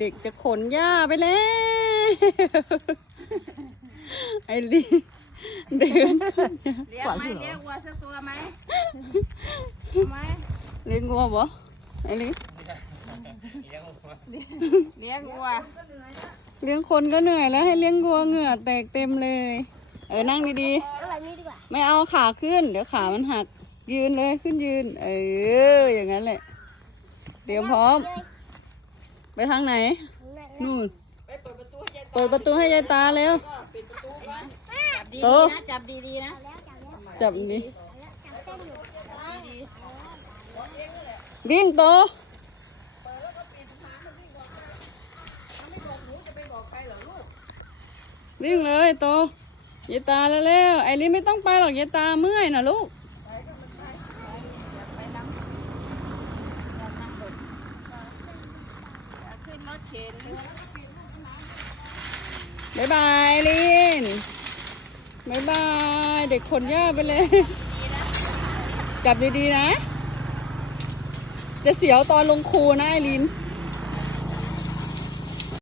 เด็กจะขนหญ้าไปแล้ว ไอ้ลีเดินเลี้ยงไหมเลี้ยงวัวสักตัวไหมเอาไหมเลี้ยงงัวบ่ไอ้ลีเลี้ยงวัว เลี้ยงคนก็เหนื่อยแล้วให้เลี้ยงงัวเหงื่อแตกเต็มเลย เออนั่งดีเอาแบบนี้ดีกว่าๆไม่เอาขาขึ้น เดี๋ยวขามันหัก ยืนเลยขึ้นยืน เอออย่างนั้นแหละเตรียมพร้อม ไปทางไหน นู่น เปิดประตูให้ยายตาเร็วจับดีโตๆนะจับดีๆนะ จับดิวิ่งโตวิ่งเลยโตยายตาแล้วเร็วๆไอรินไม่ต้องไปหรอกยายตาเมื่อยนะลูก ขึ้นรถเข็นบายบายลินบายบาย เด็กขนหญ้าไปเลยจับดีๆนะ จะเสียวตอนลงคูนะไอริน